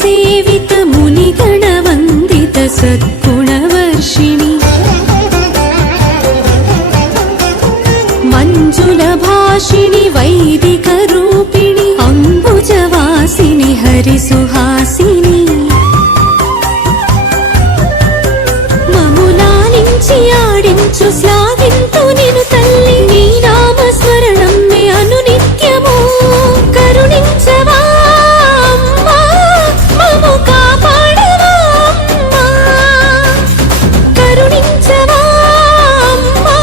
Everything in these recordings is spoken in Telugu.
సేవిత మునిగణ వందిత సద్గుణవర్షిణి మంజుల భాషిణి వైదిక రూపిణి అంబుజవాసిని హరి సుహాసిని మములాలించి ఆడించు శ్లాఘింతు నిను తల్లి నీ నామ స్మరణం మే అనునిత్యము కరుణించవా అమ్మా మము కాపాడవా అమ్మా కరుణించవా అమ్మా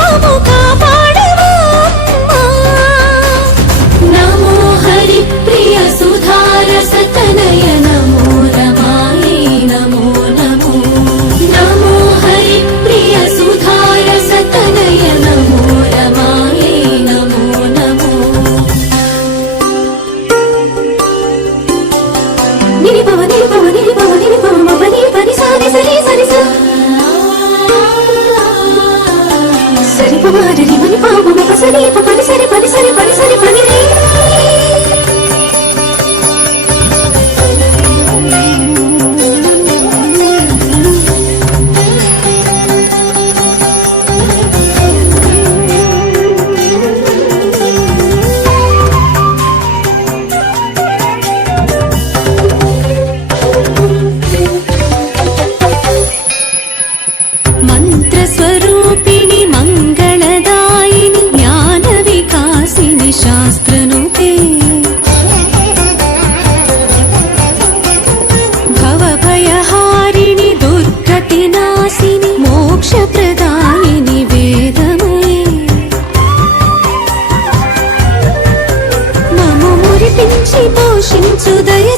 మము కాపాడవా అమ్మా నమో హరి ప్రియ సుధారస తనయ నమో రమాయే నమో నమో నమో హరి ప్రియ సుధారస తనయ నమో రమాయే నమో నమో నిని పవ నిని పవ నిని పవ నిని పవ మవ ని పని సారి సరి సరి సరి పవ రి మని పవ మవ సరి పని సరి పని సరి పని సరి పని రే మంత్రస్వరూపిణి మంగళదాయిని జ్ఞాన వికాసిని శాస్త్రనుతే భవభయహారిణి దుర్గతి నాశిని మోక్షప్రదాయిని వేదమయే మము మురిపించి పోషించు దయ